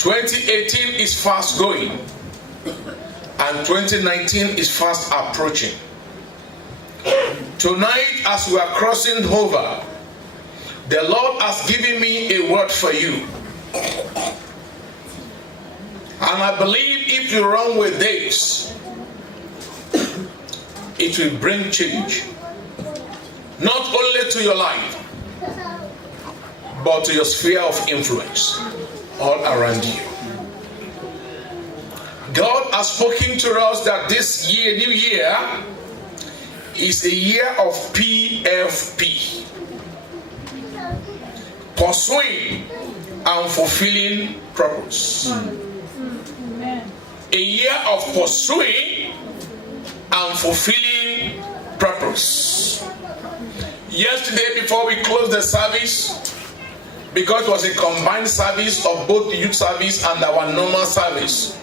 2018 is fast going, and 2019 is fast approaching. Tonight, as we are crossing over, the Lord has given me a word for you. And I believe if you run with this, it will bring change. Not only to your life, but to your sphere of influence all around you. God has spoken to us that this year, new year, is a year of PFP. Pursuing and fulfilling purpose. A year of pursuing and fulfilling purpose. Yesterday, before we closed the service, because it was a combined service of both the youth service and our normal service,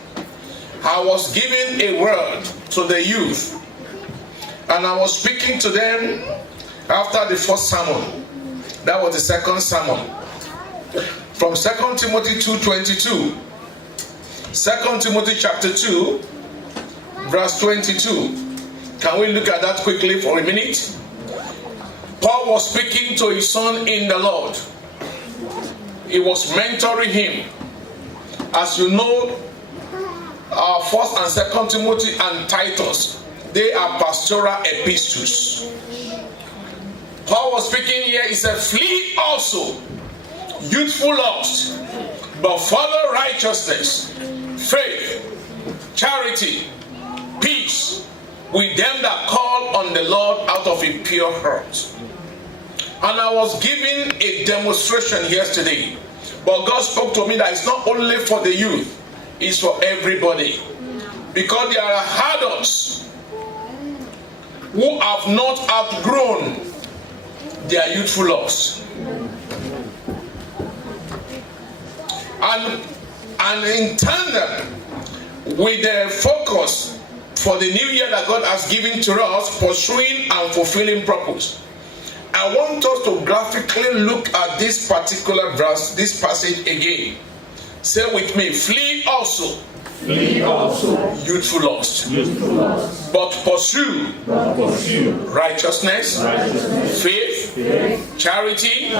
I was giving a word to the youth, and I was speaking to them after the first sermon. That was the second sermon. From 2 Timothy 2:22. 2 Timothy chapter 2, verse 22. Can we look at that quickly for a minute? Paul was speaking to his son in the Lord. He was mentoring him. As you know, our 1st and 2nd Timothy and Titus, they are pastoral epistles. Paul was speaking here, he said, flee also youthful lust, but follow righteousness, faith, charity, peace, with them that call on the Lord out of a pure heart. And I was giving a demonstration yesterday, but God spoke to me that it's not only for the youth, it's for everybody. Because there are adults who have not outgrown their youthful lust. And in tandem with the focus for the new year that God has given to us, pursuing and fulfilling purpose, I want us to graphically look at this particular verse, this passage again. Say with me, flee also. Flee also Youthful lust. youthful lust, But pursue righteousness, faith, charity,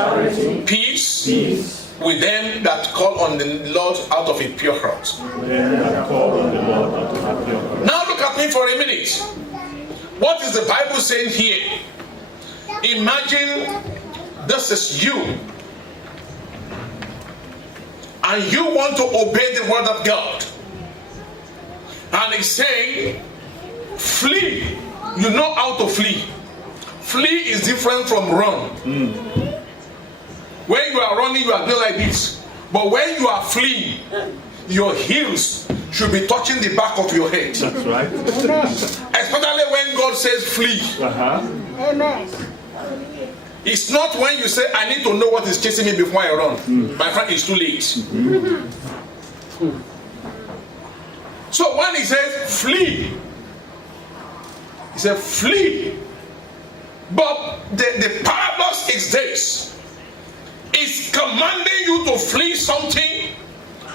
peace, peace, with them that call on the Lord out of a pure heart. them that call on the Lord out of a pure heart. Now look at me for a minute. What is the Bible saying here? Imagine this is you, and you want to obey the word of God. And he's saying, flee. You know how to flee. Flee is different from run. When you are running, you are doing like this. But when you are fleeing, your heels should be touching the back of your head. That's right. Especially when God says flee. Amen. It's not when you say, I need to know what is chasing me before I run. My friend, it's too late. So when he says flee, he said flee. But the paradox is this. It's commanding you to flee something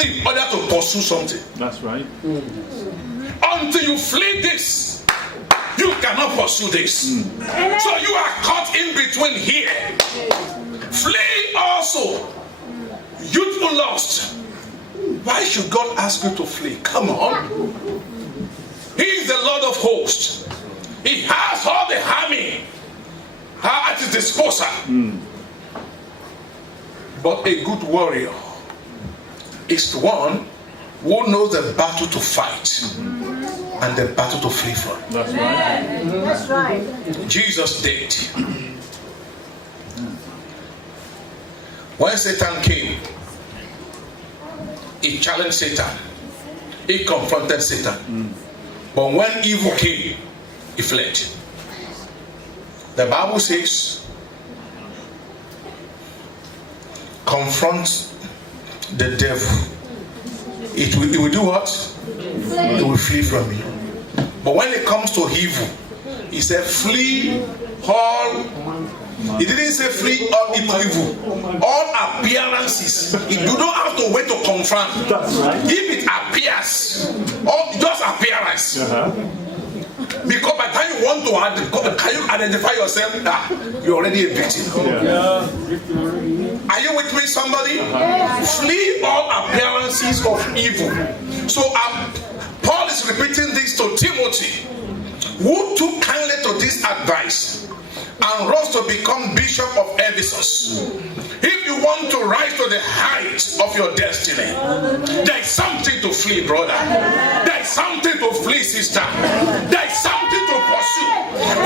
in order to pursue something. That's right. Until you flee this, you cannot pursue this. So you are caught in between here. Flee also youthful lust. Why should God ask you to flee? Come on. He is the Lord of hosts. He has all the army at his disposal. But a good warrior is the one who knows the battle to fight and the battle to flee from. That's right. That's right. Jesus did. When Satan came, he challenged Satan. He confronted Satan. But when evil came, he fled. The Bible says, confront the devil. It will do what? It will flee from you. But when it comes to evil, he said, flee all He didn't say flee all evil. All appearances. You don't have to wait to confirm. That's right. If it appears, or just appearance. Because by the time you want to, can you identify yourself? You're already a victim. Yeah. Are you with me, somebody? Flee all appearances of evil. So Paul is repeating this to Timothy, who took kindly to this advice and rose to become bishop of Ephesus. If you want to rise to the height of your destiny, there is something to flee, brother. There is something to flee, sister. There is something to pursue.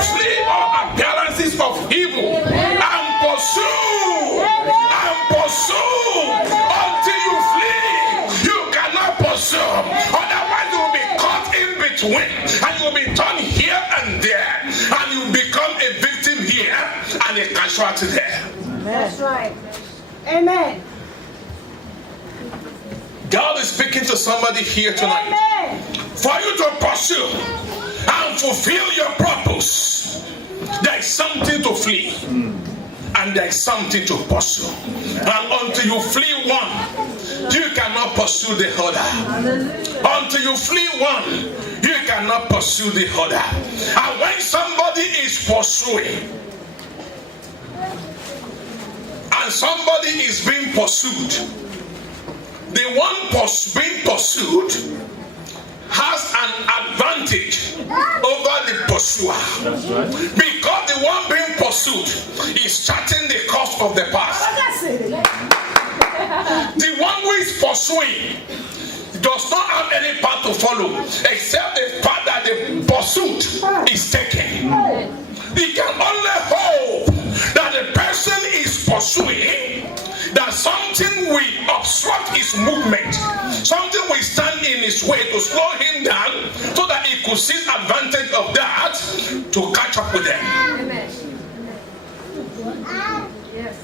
Flee all appearances of evil and pursue. And pursue until you flee. You cannot pursue. Otherwise you will be caught in between. And you will be turned here and there. And you become a victim here and a casualty there. That's right. Amen. God is speaking to somebody here tonight. Amen. For you to pursue and fulfill your purpose, there is something to flee. And there is something to pursue. And until you flee one, you cannot pursue the other. Until you flee one, you cannot pursue the other. And when somebody is pursuing, and somebody is being pursued, the one being pursued has an advantage over the pursuer. That's right. Because the one being pursued is charting the course of the path. The one who is pursuing does not have any path to follow except the path that the pursuit is taking. He can only hope that the person is pursuing, that something will obstruct his movement, something will stand in his way to slow him down so that he could seize advantage of that to catch up with them. Amen. Yes.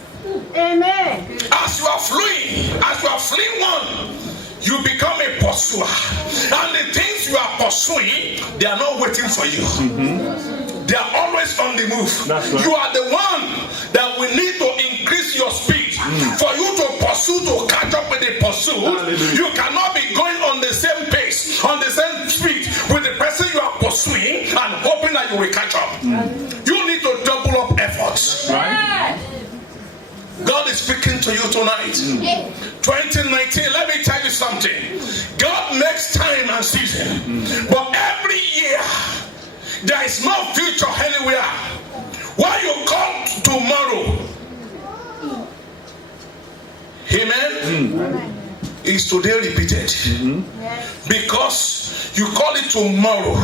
Amen. As you are fleeing one, you become a pursuer. And the things you are pursuing, they are not waiting for you. They are always on the move. That's right. You are the one that will need to increase your speed. For you to pursue, to catch up with the pursuit, you cannot be going on the same pace, on the same speed with the person you are pursuing and hoping that you will catch up. You need to double up efforts. Right. God is speaking to you tonight. 2019, let me tell you something. God makes time and season. But every year, there is no future anywhere. What you call tomorrow, amen, is today repeated. Because you call it tomorrow.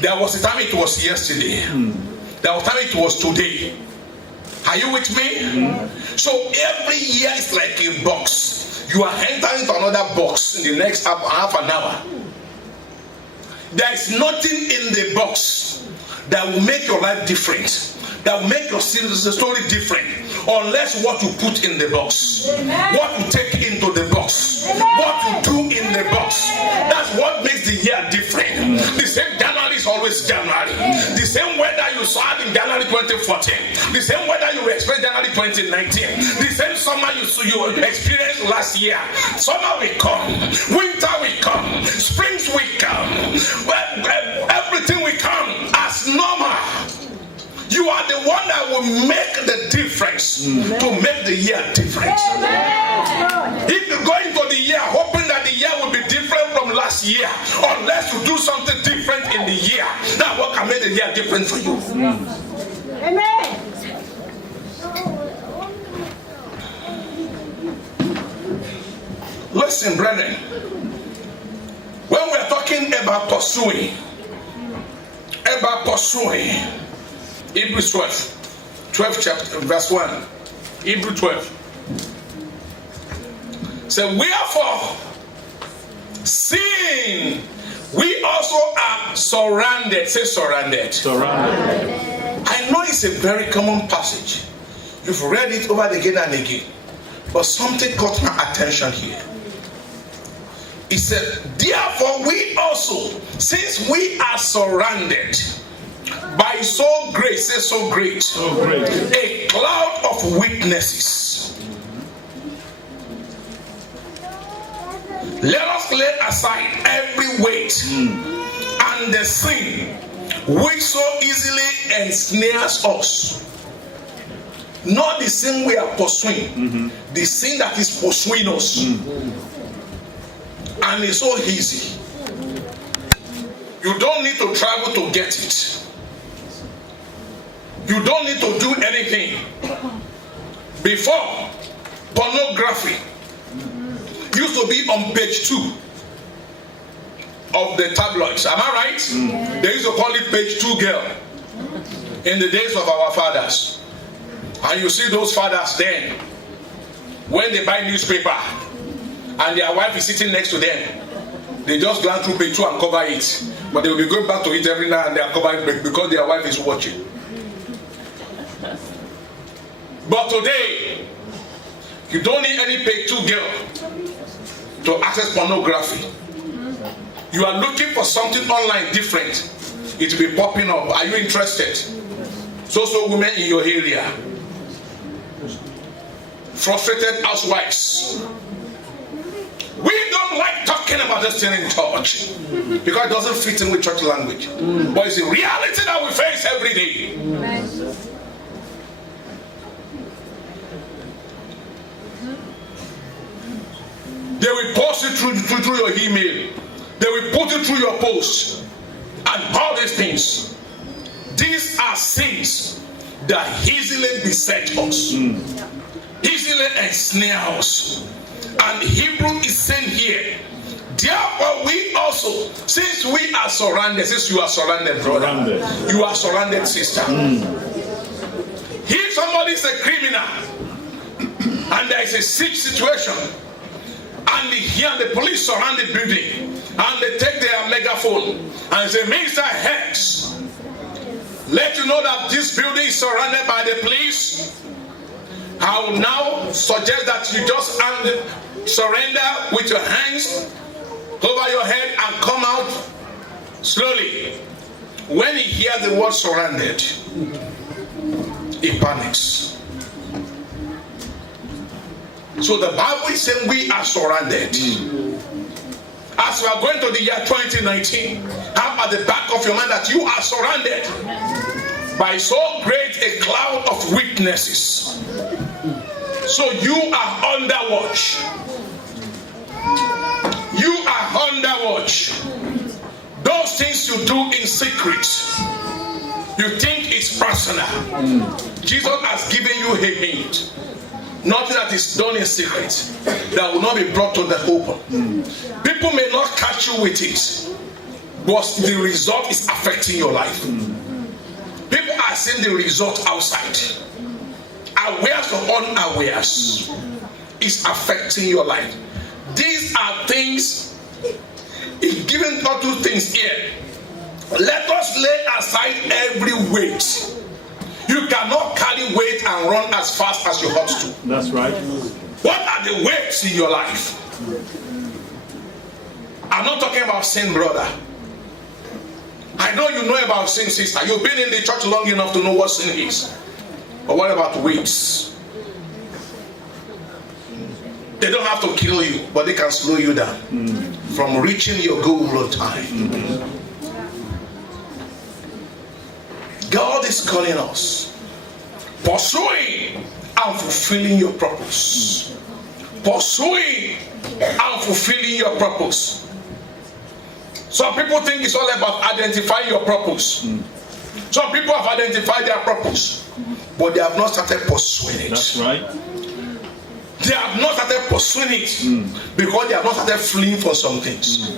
There was a time it was yesterday. There was a time it was today. Are you with me? So every year is like a box. You are entering into another box in the next half an hour. There is nothing in the box that will make your life different, that will make your story different, unless what you put in the box, what you take into the box, what you do in the box. That's what makes the year different. The same January is always January. The same weather you saw in January 2014, the same weather you experienced January 2019, the same summer you experienced last year. Summer will come, winter will come, springs will come, everything will come as normal. You are the one that will make the difference to make the year different. If you go into the year hoping that the year will be different from last year, unless you do something different in the year, that's what can make the year different for you. Amen. Listen, brethren, when we are talking about pursuing, Hebrews 12 chapter, verse 1. Hebrews 12. So wherefore, seeing we also are surrounded. Say surrounded. Surrounded. I know it's a very common passage. You've read it over again and again. But something caught my attention here. He said, therefore we also, since we are surrounded By so great, say so great. So great. A cloud of witnesses. Let us lay aside every weight and the sin which so easily ensnares us. Not the sin we are pursuing, the sin that is pursuing us. And it's so easy. You don't need to travel to get it. You don't need to do anything. Before, pornography used to be on page 2 of the tabloids. Am I right? They used to call it page 2 girl in the days of our fathers. And you see those fathers then, when they buy newspaper and their wife is sitting next to them, they just glance through page 2 and cover it. But they will be going back to it every now and then and covering it because their wife is watching. But today, you don't need any page 2 girl to access pornography. You are looking for something online different. It will be popping up. Are you interested? So women in your area. Frustrated housewives. We don't like talking about this thing in church because it doesn't fit in with church language. But it's a reality that we face every day. They will post it through your email. They will put it through your post. And all these things. These are sins that easily beset us. Easily ensnare us. And Hebrew is saying here, therefore we also, since we are surrounded, since you are surrounded, brother, you are surrounded, sister. If somebody is a criminal and there is a siege situation, and the police surround the building and they take their megaphone and say, Mr. Hex, let you know that this building is surrounded by the police. I will now suggest that you just surrender with your hands over your head and come out slowly. When he hears the word surrounded, he panics. So the Bible is saying we are surrounded. As we are going to the year 2019, have at the back of your mind that you are surrounded by so great a cloud of witnesses. So you are under watch. You are under watch. Those things you do in secret, you think it's personal. Jesus has given you a hint. Nothing that is done in secret that will not be brought to the open. People may not catch you with it, but the result is affecting your life. People are seeing the result outside. Awares or unawares is affecting your life. These are things, if given all two things here, let us lay aside every weight. You cannot carry weight and run as fast as you ought to. That's right. What are the weights in your life? I'm not talking about sin, brother. I know you know about sin, sister. You've been in the church long enough to know what sin is. But what about weights? They don't have to kill you, but they can slow you down from reaching your goal on time. God is calling us, pursuing and fulfilling your purpose. Pursuing and fulfilling your purpose. Some people think it's all about identifying your purpose. Some people have identified their purpose, but they have not started pursuing it. That's right. They have not started pursuing it because they have not started fleeing for some things.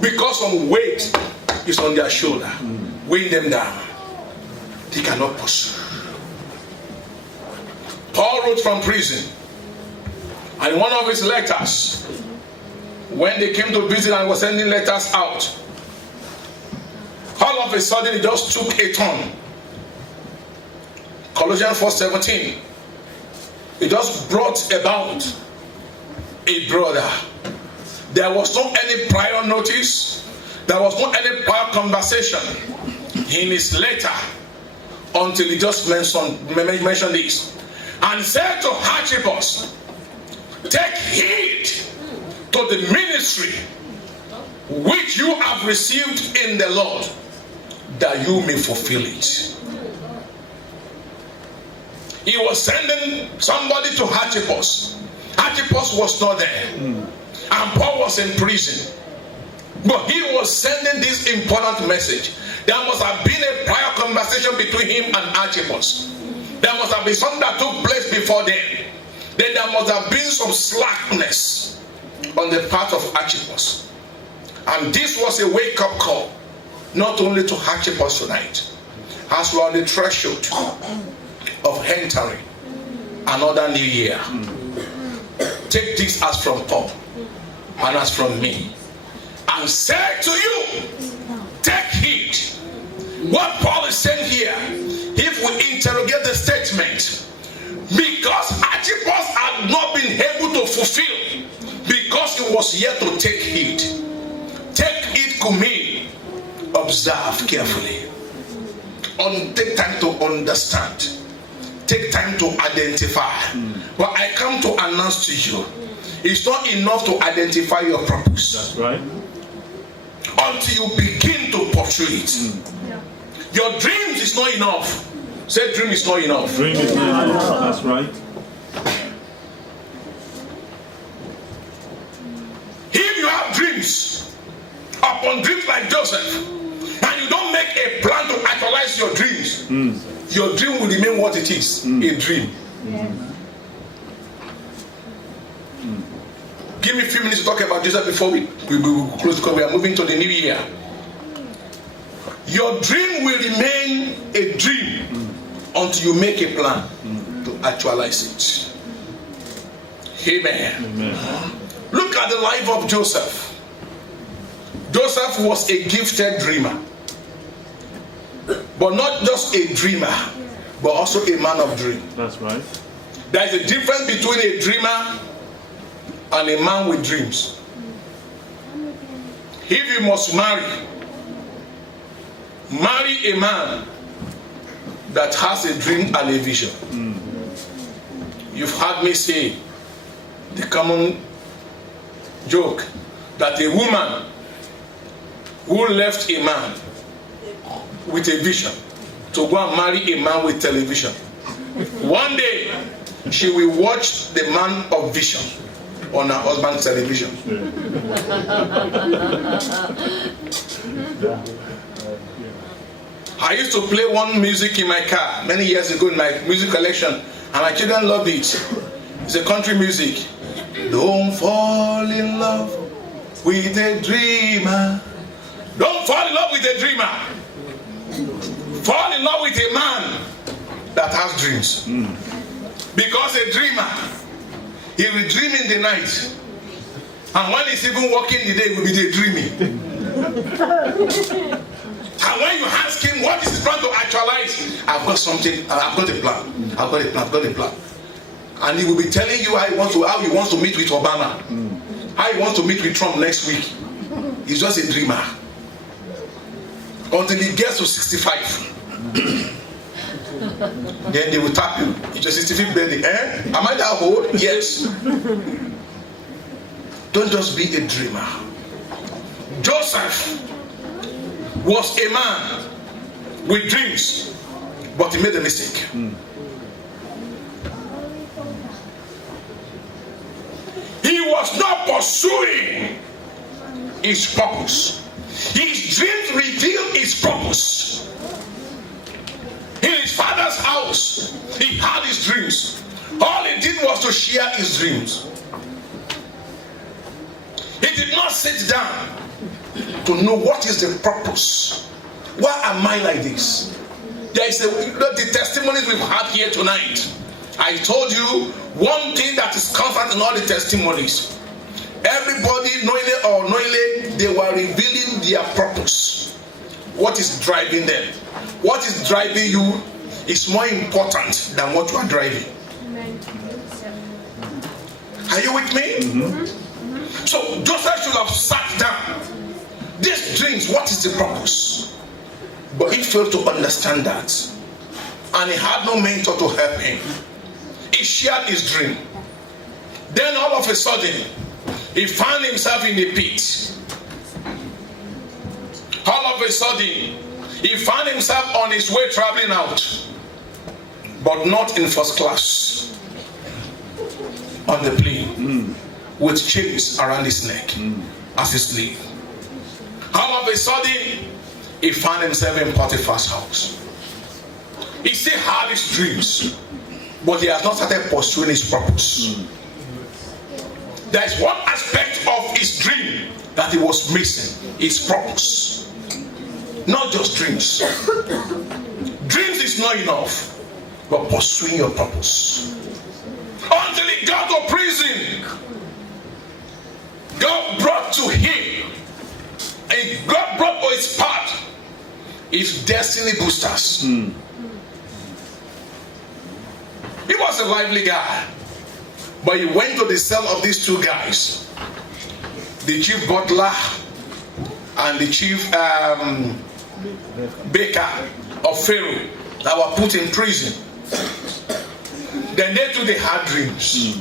Because some weight is on their shoulder, weighing them down. They cannot pursue. Paul wrote from prison, and in one of his letters, when they came to visit and was sending letters out, all of a sudden it just took a turn. Colossians 4:17. It just brought about a brother. There was not any prior notice. There was not any power conversation in his letter until he just mentioned this. And said to Archippus, take heed to the ministry which you have received in the Lord, that you may fulfill it. He was sending somebody to Archippus. Archippus was not there. And Paul was in prison. But he was sending this important message. There must have been a prior conversation between him and Archippus. There must have been something that took place before then. Then there must have been some slackness on the part of Archippus. And this was a wake-up call, not only to Archippus tonight, as we are on the threshold of entering another new year. Take this as from Paul and as from me, and say to you, take heed. What Paul is saying here, if we interrogate the statement, because Archippus had not been able to fulfill, because he was yet to take heed. Take heed could mean observe carefully, take time to understand, take time to identify. But I come to announce to you, it's not enough to identify your purpose. That's right. Until you begin to pursue it. Your dreams is not enough. Say dream is not enough. Dream is not enough. That's right. If you have dreams upon dreams like Joseph, and you don't make a plan to actualize your dreams, your dream will remain what it is, a dream. Give me a few minutes to talk about Joseph before we close, because we are moving to the new year. Your dream will remain a dream until you make a plan to actualize it. Amen. Amen. Look at the life of Joseph. Joseph was a gifted dreamer, but not just a dreamer, but also a man of dream. That's right. There is a difference between a dreamer and a man with dreams. If you must marry a man that has a dream and a vision. You've heard me say the common joke that a woman who left a man with a vision to go and marry a man with television, one day she will watch the man of vision on her husband's television. I used to play one music in my car many years ago in my music collection, and my children loved it. It's a country music. Don't fall in love with a dreamer. Don't fall in love with a dreamer. Fall in love with a man that has dreams. Because a dreamer, he will dream in the night, and when he's even working the day, he will be daydreaming. And when you ask him what is his plan to actualize, I've got something, I've got a plan, I've got a plan. And he will be telling you how he wants to meet with Obama, how he wants to meet with Trump next week. He's just a dreamer. Until he gets to 65. Then they will tap you. It's your 65th birthday. Am I that old? Yes. Don't just be a dreamer. Joseph was a man with dreams, but he made a mistake. He was not pursuing his purpose. His dreams revealed his purpose. In his father's house, he had his dreams. All he did was to share his dreams. He did not sit down to know what is the purpose. Why am I like this? There is the testimonies we've had here tonight. I told you one thing that is constant in all the testimonies. Everybody, knowingly or unknowingly, they were revealing their purpose. What is driving them? What is driving you is more important than what you are driving. Are you with me? So Joseph should have sat down these dreams, what is the purpose? But he failed to understand that. And he had no mentor to help him. He shared his dream. Then all of a sudden, he found himself in a pit. All of a sudden, he found himself on his way traveling out. But not in first class. On the plane. With chains around his neck. As he sleep. All of a sudden, he found himself in Potiphar's house. He still had his dreams, but he has not started pursuing his purpose. There is one aspect of his dream that he was missing: his purpose. Not just dreams. Dreams is not enough, but pursuing your purpose. Until he got to prison, God brought to him, and God brought to his path his destiny boosters. He was a lively guy, but he went to the cell of these two guys, the chief butler and the chief baker of Pharaoh, that were put in prison. Then they too, they had dreams.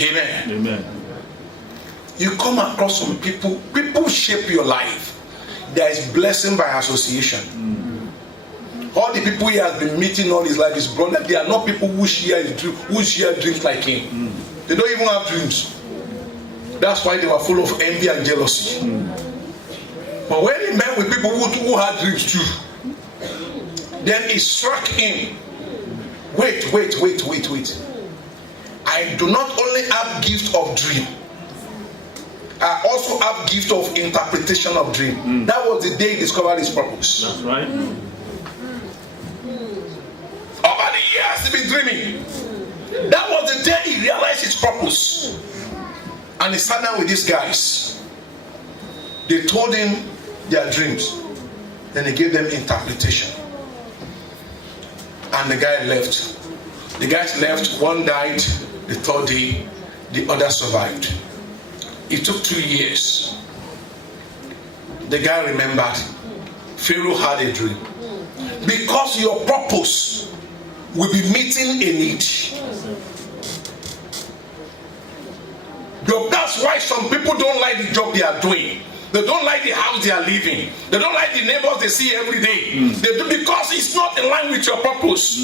Amen. Amen. You come across some people shape your life. There is blessing by association. All the people he has been meeting all his life, his brother, they are not people who share dreams like him. They don't even have dreams. That's why they were full of envy and jealousy. But when he met with people who had dreams too, then it struck him. Wait. I do not only have gift of dream, I also have gift of interpretation of dream. That was the day he discovered his purpose. That's right. Over the years he's been dreaming. That was the day he realized his purpose. And he sat down with these guys. They told him their dreams. Then he gave them interpretation. And the guy left. The guys left. One died. The third day, the other survived. It took 2 years. The guy remembered. Pharaoh had a dream. Because your purpose will be meeting a need. That's why some people don't like the job they are doing. They don't like the house they are living. They don't like the neighbors they see every day. They do because it's not in line with your purpose.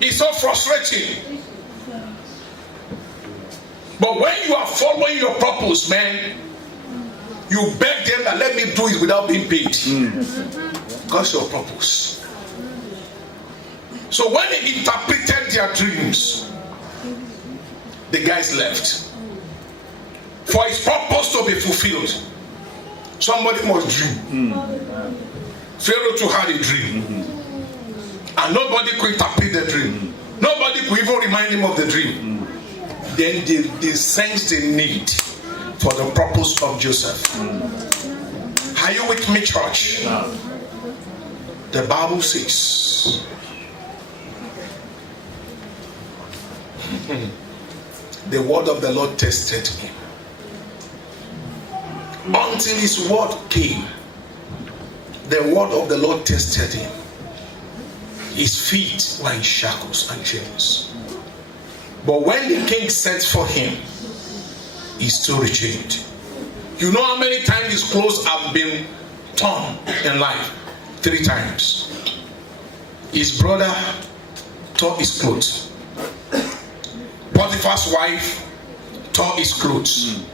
It's so frustrating. But when you are following your purpose, man, you beg them that let me do it without being paid. Because your purpose. So when they interpreted their dreams, the guys left. For his purpose to be fulfilled, somebody must dream. Pharaoh too had a dream. And nobody could interpret the dream. Nobody could even remind him of the dream. Then they sensed the need for the purpose of Joseph. Are you with me, church? The Bible says, the word of the Lord tested him. Until his word came, the word of the Lord tested him. His feet were in shackles and chains. But when the king sent for him, he still retained. You know how many times his clothes have been torn in life? 3 times. His brother tore his clothes. Potiphar's wife tore his clothes.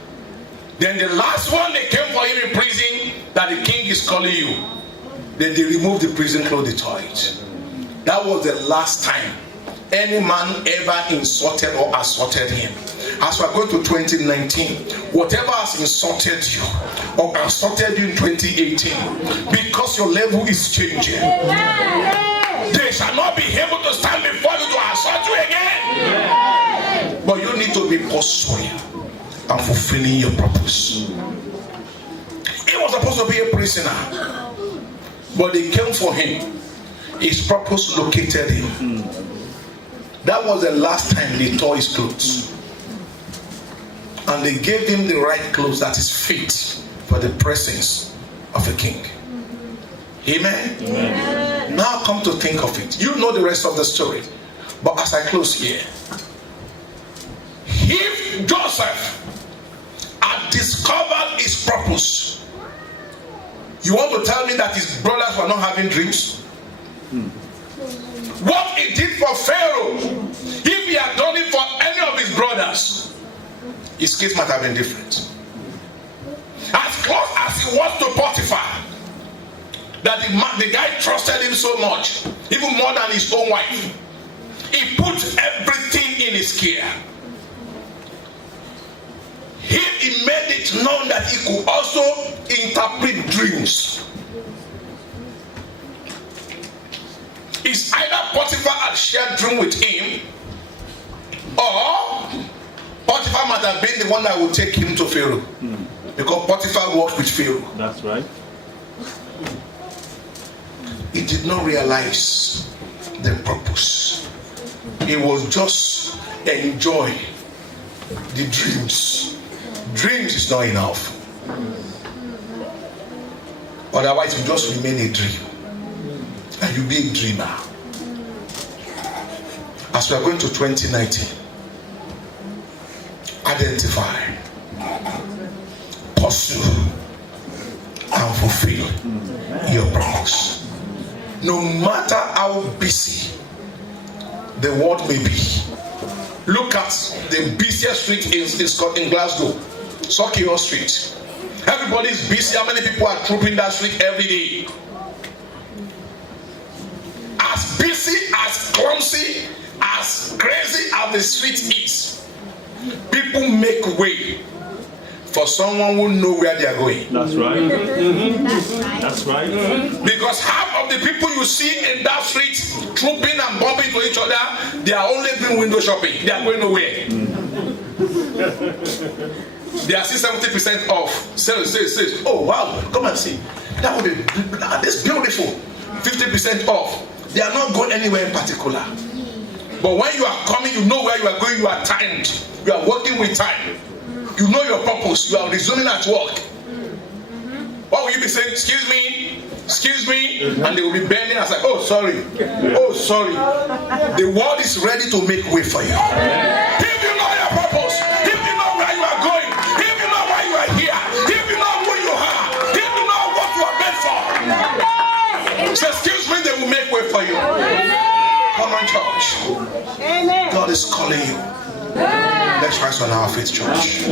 Then the last one, they came for him in prison, that the king is calling you. Then they removed the prison clothes, they tore it. That was the last time any man ever insulted or assaulted him. As we are going to 2019, whatever has insulted you or assaulted you in 2018, because your level is changing, they shall not be able to stand before you to assault you again. But you need to be pursuing and fulfilling your purpose. He was supposed to be a prisoner, but they came for him. His purpose located him. That was the last time they tore his clothes. And they gave him the right clothes that is fit for the presence of a king. Amen? Amen. Now come to think of it. You know the rest of the story. But as I close here, if Joseph had discovered his purpose, you want to tell me that his brothers were not having dreams? What he did for Pharaoh, if he had done it for any of his brothers, his case might have been different. As close as he was to Potiphar, that the guy trusted him so much, even more than his own wife, he put everything in his care. He made it known that he could also interpret dreams. It's either Potiphar had shared dream with him, or Potiphar might have been the one that would take him to Pharaoh. Because Potiphar worked with Pharaoh. That's right. He did not realize the purpose. He was just enjoy the dreams. Dreams is not enough. Otherwise, you just remain a dream. And you be a dreamer. As we are going to 2019, identify, pursue, and fulfill your purpose. No matter how busy the world may be. Look at the busiest street in Glasgow, Sauchiehall Street. Everybody is busy. How many people are trooping that street every day? As busy, as clumsy, as crazy as the street is, people make way for someone who knows where they are going. That's right. That's right. Because half of the people you see in that street trooping and bumping to each other, they are only doing window shopping. They are going nowhere. They are still 70% off. Sales. Oh wow, come and see. That would be this beautiful. 50% off. They are not going anywhere in particular. But when you are coming, you know where you are going. You are timed. You are working with time. You know your purpose. You are resuming at work. What will you be saying? Excuse me. And they will be bending and say, oh sorry. Oh sorry. The world is ready to make way for you. If you know your purpose, if you know where you are going, if you know why you are here, if you know who you are, if you know what you are meant for, say excuse me, they will make way for you. Come on, church. Amen. God is calling you. Let's rise on our feet, church.